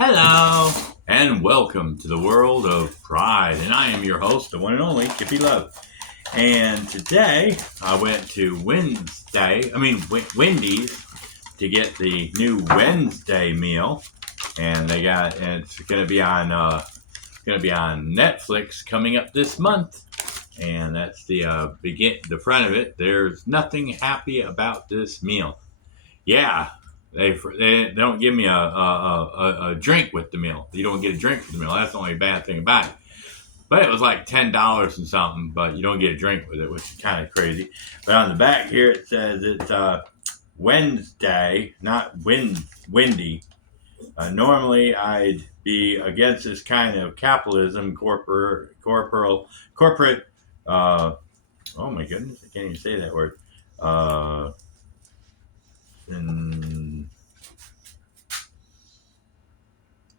Hello, and welcome to the world of pride. And I am your host, the one and only Chippy Love. And today I went to Wendy's to get the new Wednesday meal, and it's going to be on Netflix coming up this month. And that's the front of it. There's nothing happy about this meal. Yeah, they don't give me a drink with the meal. You don't get a drink with the meal. That's the only bad thing about it. But it was like $10 and something, but you don't get a drink with it, which is kind of crazy. But on the back here it says it's Wednesday, not Wendy. Normally I'd be against this kind of capitalism, corporate. Oh my goodness, I can't even say that word. Uh, and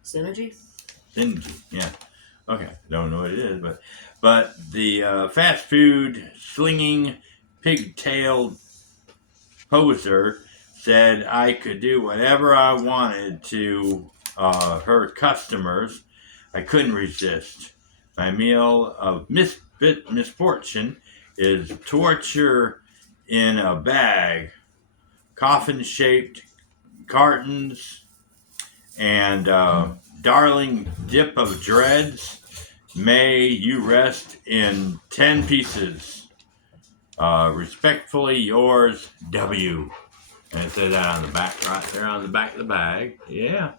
Synergy? Synergy, yeah. Okay, don't know what it is, but the fast food slinging pigtailed poser said I could do whatever I wanted to her customers. I couldn't resist. My meal of misfortune is torture in a bag, coffin-shaped cartons, and darling dip of dreads. May you rest in 10 pieces. Respectfully yours, W. And it says that on the back, right there on the back of the bag. Yeah.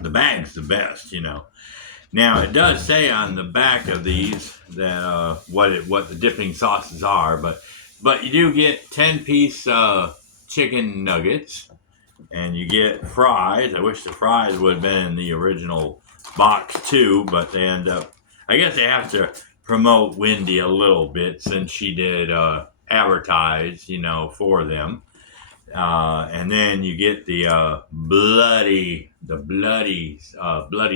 The bag's the best, you know. Now, it does say on the back of these that what the dipping sauces are, but you do get 10-piece chicken nuggets, and you get fries. I wish the fries would have been in the original box too, but they end up. I guess they have to promote Wendy a little bit since she did advertise, for them. And then you get the bloody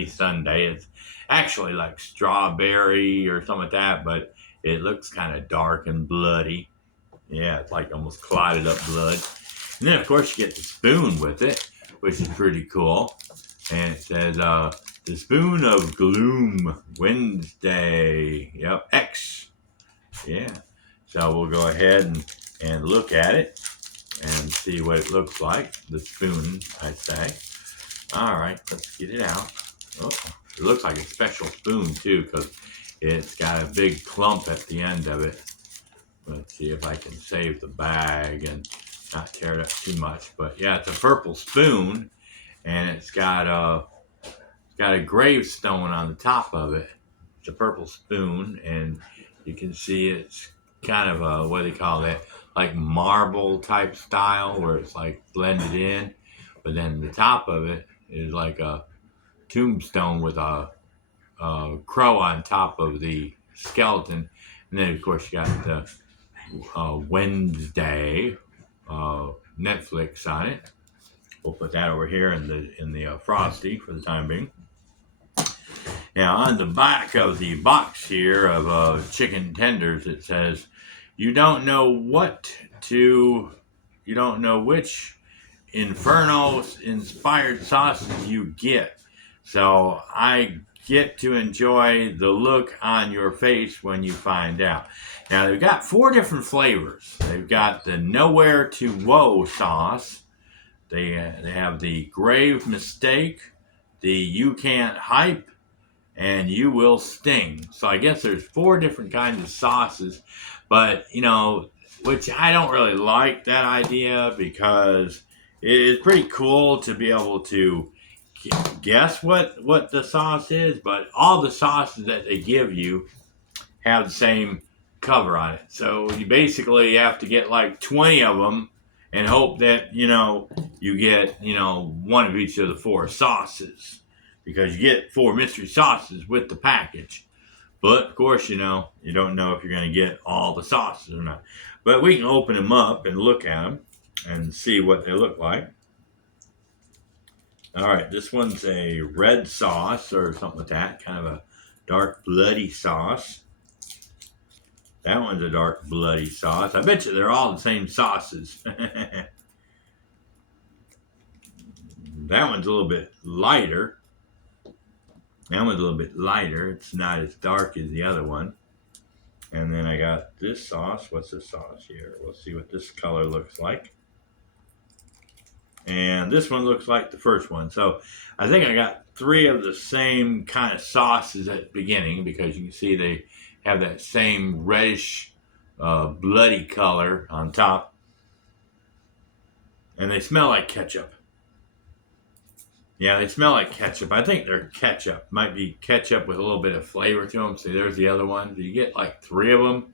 sundae. It's actually like strawberry or something like that, but it looks kind of dark and bloody. Yeah, it's like almost clotted up blood. And then, of course, you get the spoon with it, which is pretty cool. And it says, the spoon of Gloom, Wednesday. Yep, X. Yeah. So we'll go ahead and look at it and see what it looks like. The spoon, I say. All right, let's get it out. Oh, it looks like a special spoon, too, because it's got a big clump at the end of it. Let's see if I can save the bag and not tear it up too much. But yeah, it's a purple spoon, and it's got a gravestone on the top of it. It's a purple spoon, and you can see it's kind of a, what do they call that, like marble type style where it's like blended in. But then the top of it is like a tombstone with a crow on top of the skeleton. And then, of course, you got the Wednesday Netflix on it. We'll put that over here in the Frosty for the time being. Now, on the back of the box here of chicken tenders, it says, you don't know which Inferno-inspired sauces you get. So I get to enjoy the look on your face when you find out. Now, they've got 4 different flavors. They've got the Nowhere to Woe sauce. They have the Grave Mistake, the You Can't Hype, and You Will Sting. So I guess there's 4 different kinds of sauces. But, which I don't really like that idea because it is pretty cool to be able to guess what the sauce is, but all the sauces that they give you have the same cover on it. So you basically have to get like 20 of them and hope that, you get, one of each of the 4 sauces, because you get 4 mystery sauces with the package. But of course, you don't know if you're going to get all the sauces or not. But we can open them up and look at them and see what they look like. All right, this one's a red sauce or something like that, kind of a dark bloody sauce. That one's a dark bloody sauce. I bet you they're all the same sauces. That one's a little bit lighter. That one's a little bit lighter. It's not as dark as the other one. And then I got this sauce. What's this sauce here? We'll see what this color looks like. And this one looks like the first one. So I think I got 3 of the same kind of sauces at the beginning, because you can see they have that same reddish, bloody color on top. And they smell like ketchup. Yeah, they smell like ketchup. I think they're ketchup. Might be ketchup with a little bit of flavor to them. See, there's the other one. You get like 3 of them.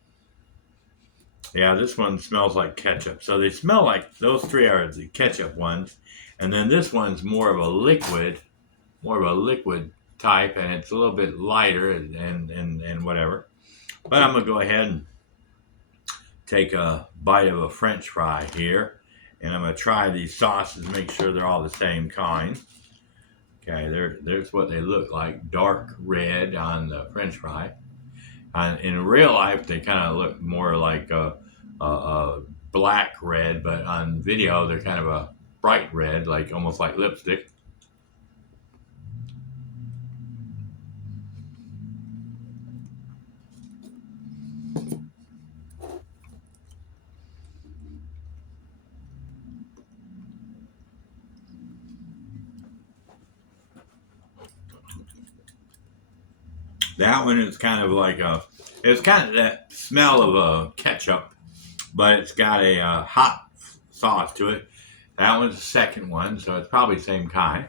Yeah, this one smells like ketchup. So they smell like, those 3 are the ketchup ones. And then this one's more of a liquid type, and it's a little bit lighter and whatever. But I'm going to go ahead and take a bite of a French fry here. And I'm going to try these sauces, make sure they're all the same kind. Okay, there's what they look like, dark red on the French fry. In real life, they kind of look more like a black red, but on video, they're kind of a bright red, like almost like lipstick. That one is kind of like it's kind of that smell of a ketchup, but it's got a hot sauce to it. That one's the second one, so it's probably the same kind.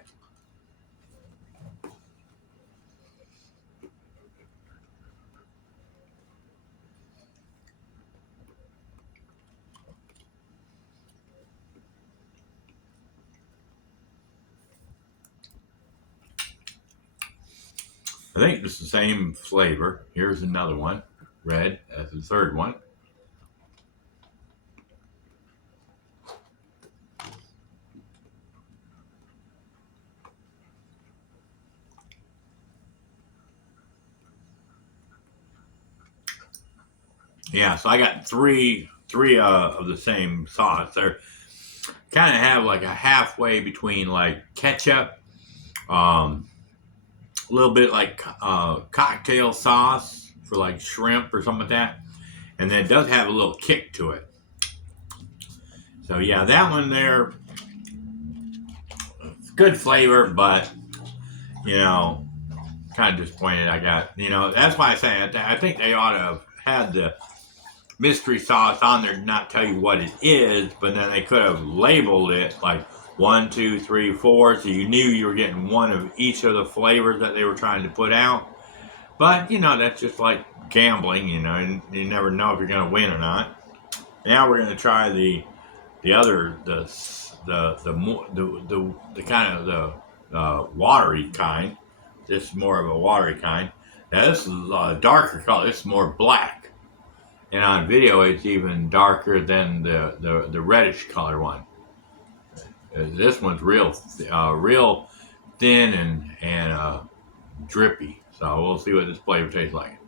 I think it's the same flavor. Here's another one, red, as the third one. Yeah, so I got three of the same sauce. They're kind of have like a halfway between like ketchup, a little bit like cocktail sauce for like shrimp or something like that, and then it does have a little kick to it. So yeah, that one there, it's good flavor, but you know, kind of disappointed. I got, that's why I say I think they ought to have had the mystery sauce on there to not tell you what it is, but then they could have labeled it like 1, 2, 3, 4, so you knew you were getting one of each of the flavors that they were trying to put out. But that's just like gambling, and you never know if you're going to win or not. Now we're going to try the other the kind of the watery kind. This is more of a watery kind. Now this is a darker color. This is more black. And on video, it's even darker than the reddish color one. This one's real thin and drippy. So we'll see what this flavor tastes like.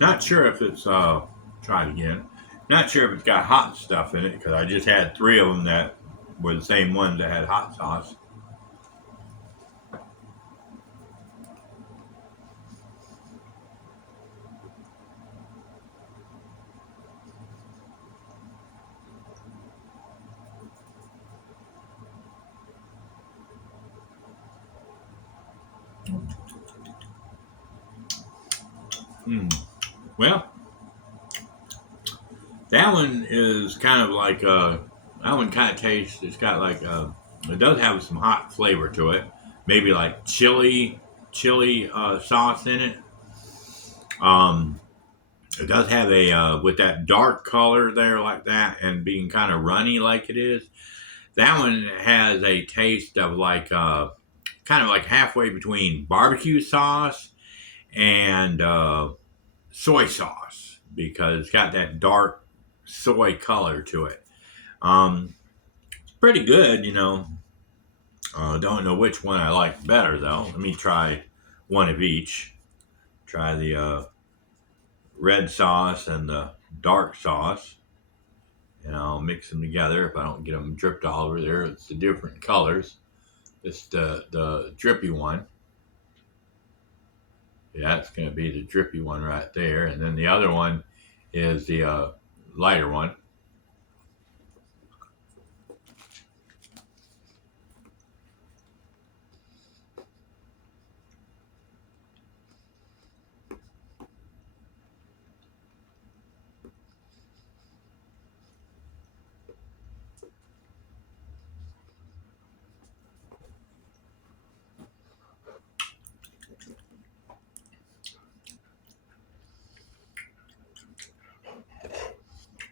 Not sure if it's try it again. Not sure if it's got hot stuff in it, because I just had 3 of them that were the same ones that had hot sauce. Well, that one is kind of like that one kind of tastes. It's got like it does have some hot flavor to it. Maybe like chili sauce in it. It does have a with that dark color there like that, and being kind of runny like it is. That one has a taste of like kind of like halfway between barbecue sauce and soy sauce because it's got that dark soy color to it. It's pretty good, you know. Don't know which one I like better though. Let me try one of each. Try the red sauce and the dark sauce. And I'll mix them together if I don't get them dripped all over there. It's the different colors. It's the drippy one. Yeah, it's going to be the drippy one right there. And then the other one is the lighter one.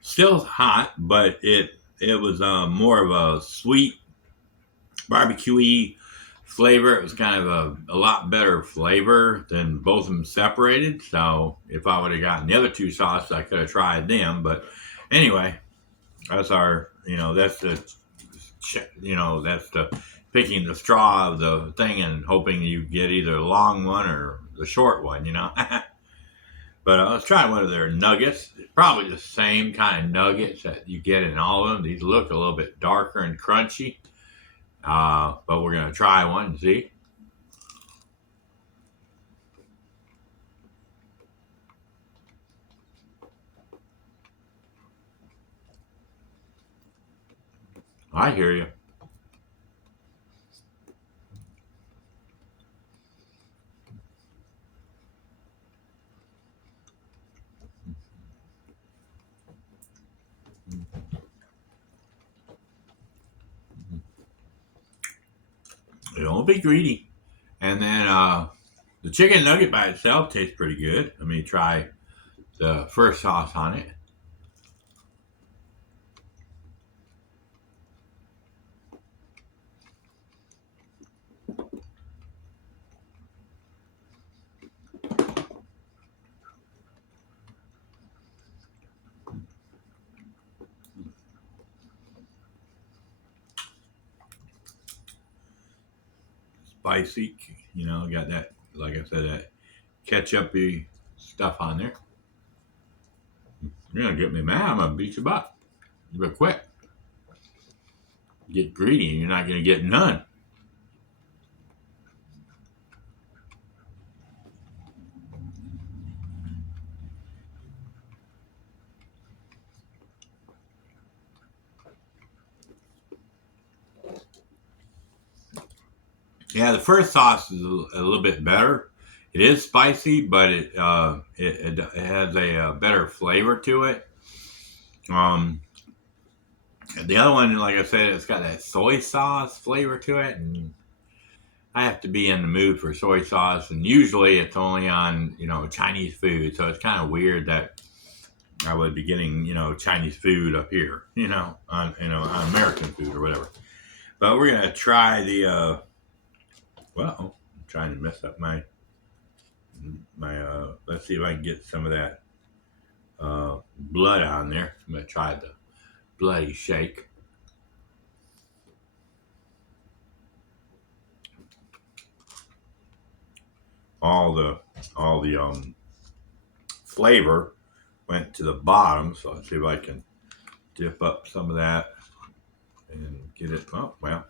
Still hot, but it was more of a sweet barbecue flavor. It was kind of a lot better flavor than both of them separated. So if I would have gotten the other two sauces, I could have tried them. But anyway, that's our, that's the picking the straw of the thing and hoping you get either the long one or the short one. But let's try one of their nuggets. It's probably the same kind of nuggets that you get in all of them. These look a little bit darker and crunchy. But we're going to try one and see. I hear you. Don't be greedy. And then the chicken nugget by itself tastes pretty good. Let me try the first sauce on it. Spicy, got that, like I said, that ketchupy stuff on there. You're going to get me mad. I'm going to beat you up. You better quit. Get greedy and you're not going to get none. Yeah, the first sauce is a little bit better. It is spicy, but it has a better flavor to it. Um, the other one, like I said, it's got that soy sauce flavor to it, and I have to be in the mood for soy sauce. And usually, it's only on Chinese food, so it's kind of weird that I would be getting Chinese food up here, on American food or whatever. But we're gonna try the well, I'm trying to mess up my let's see if I can get some of that blood on there. I'm gonna try the bloody shake. All the flavor went to the bottom, so let's see if I can dip up some of that and get it. Oh well,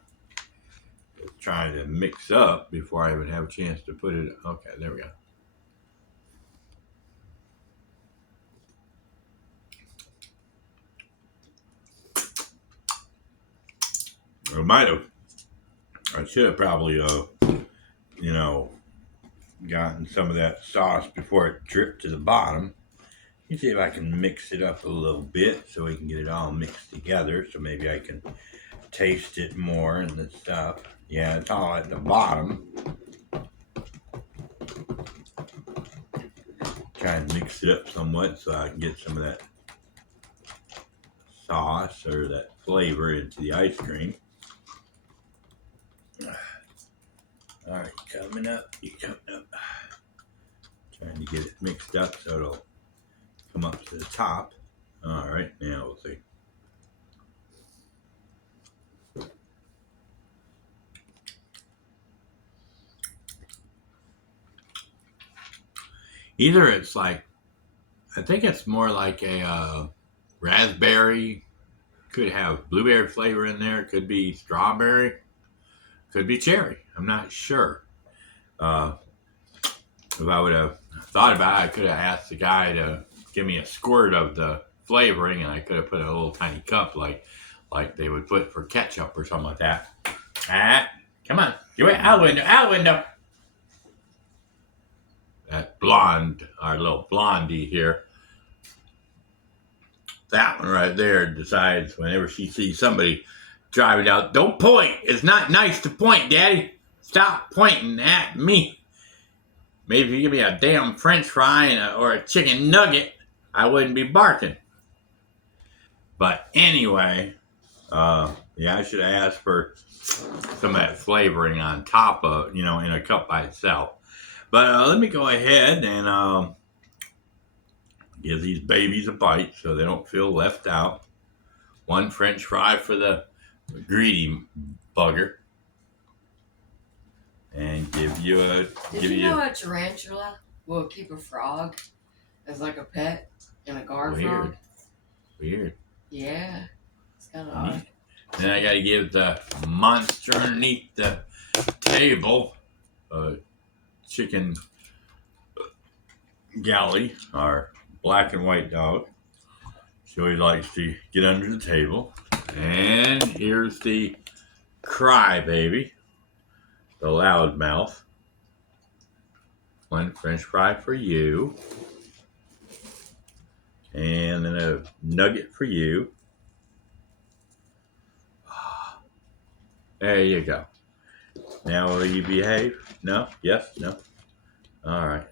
trying to mix up before I even have a chance to put it. Okay, there we go. I might have. I should have probably, you know, gotten some of that sauce before it dripped to the bottom. Let me see if I can mix it up a little bit so we can get it all mixed together. So maybe I can taste it more and the stuff. Yeah, it's all at the bottom. Try and mix it up somewhat so I can get some of that sauce or that flavor into the ice cream. Trying to get it mixed up so it'll come up to the top. All right, now we'll see. Either it's like, I think it's more like a raspberry. Could have blueberry flavor in there. Could be strawberry. Could be cherry. I'm not sure. If I would have thought about it, I could have asked the guy to give me a squirt of the flavoring, and I could have put a little tiny cup like they would put for ketchup or something like that. Come on, get away, out the window, out the window. That blonde, our little blondie here, that one right there decides whenever she sees somebody driving out, don't point. It's not nice to point, Daddy. Stop pointing at me. Maybe if you give me a damn French fry or a chicken nugget, I wouldn't be barking. But anyway, yeah, I should have asked for some of that flavoring on top of, in a cup by itself. But let me go ahead and give these babies a bite so they don't feel left out. One French fry for the greedy bugger. And give you a... Did you know a tarantula will keep a frog as like a pet and a guard frog? Weird. Yeah. It's kind of odd. Then I got to give the monster underneath the table a chicken galley, our black and white dog. She always likes to get under the table. And here's the crybaby, the loudmouth. One French fry for you. And then a nugget for you. There you go. Now will you behave? No? Yes? No? All right.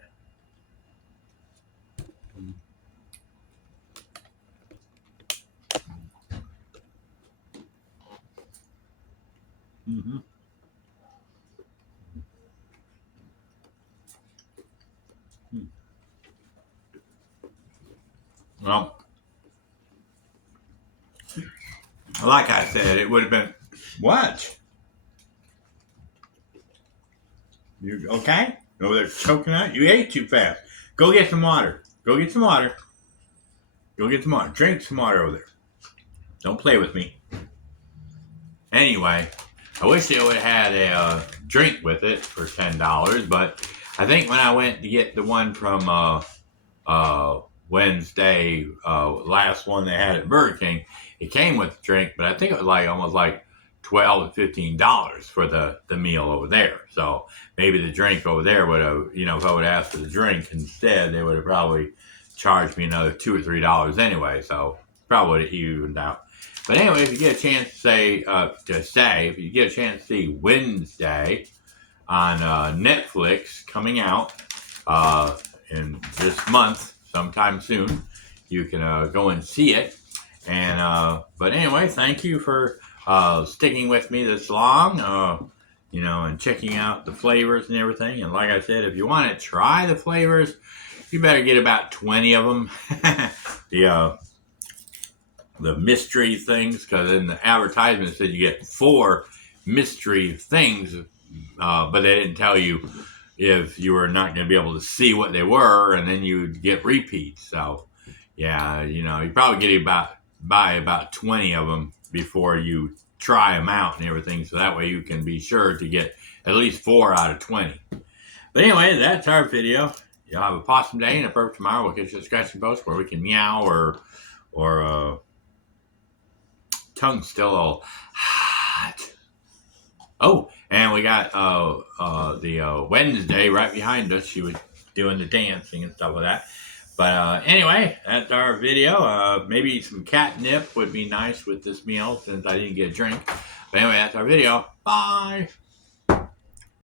Mm-hmm. Well, like I said, it would have been... What? You okay? Over there choking out? You ate too fast. Go get some water. Go get some water. Go get some water. Drink some water over there. Don't play with me. Anyway, I wish they would have had a drink with it for $10, but I think when I went to get the one from Wednesday, last one they had at Burger King, it came with a drink, but I think it was almost like $12 to $15 for the meal over there. So maybe the drink over there would have, if I would have asked for the drink instead, they would have probably charged me another $2 or $3 anyway. So probably would have evened out. But anyway, if you get a chance if you get a chance to see Wednesday on Netflix coming out in this month, sometime soon, you can go and see it. And but anyway, thank you for sticking with me this long, and checking out the flavors and everything. And like I said, if you want to try the flavors, you better get about 20 of them. The mystery things, because in the advertisement it said you get 4 mystery things, but they didn't tell you if you were not going to be able to see what they were, and then you'd get repeats. So, yeah, you probably get buy about 20 of them before you try them out and everything, so that way you can be sure to get at least 4 out of 20. But anyway, that's our video. Y'all have a possum day and a perfect tomorrow. We'll get you a scratching post where we can meow or tongue's still all hot. Oh, and we got the Wednesday right behind us. She was doing the dancing and stuff like that. But anyway, that's our video. Maybe some catnip would be nice with this meal since I didn't get a drink. But anyway, that's our video. Bye.